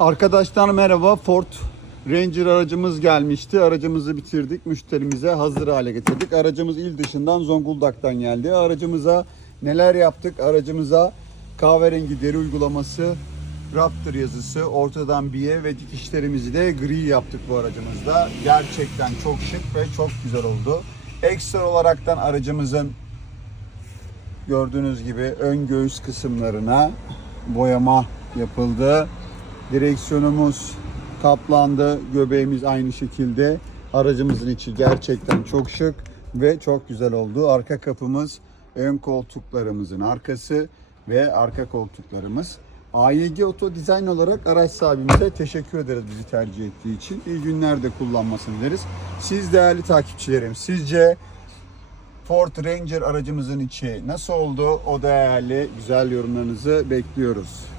Arkadaşlar merhaba. Ford Ranger aracımız gelmişti. Aracımızı bitirdik. Müşterimize hazır hale getirdik. Aracımız il dışından Zonguldak'tan geldi. Aracımıza neler yaptık? Aracımıza kahverengi deri uygulaması, Raptor yazısı, ortadan biye ve dikişlerimizi de gri yaptık bu aracımızda. Gerçekten çok şık ve çok güzel oldu. Ekstra olaraktan aracımızın gördüğünüz gibi ön göğüs kısımlarına boyama yapıldı. Direksiyonumuz kaplandı. Göbeğimiz aynı şekilde. Aracımızın içi gerçekten çok şık ve çok güzel oldu. Arka kapımız ön koltuklarımızın arkası ve arka koltuklarımız. AYG Oto Design olarak araç sahibimize teşekkür ederiz bizi tercih ettiği için. İyi günlerde kullanmasını dileriz. Siz değerli takipçilerim sizce Ford Ranger aracımızın içi nasıl oldu? O değerli güzel yorumlarınızı bekliyoruz.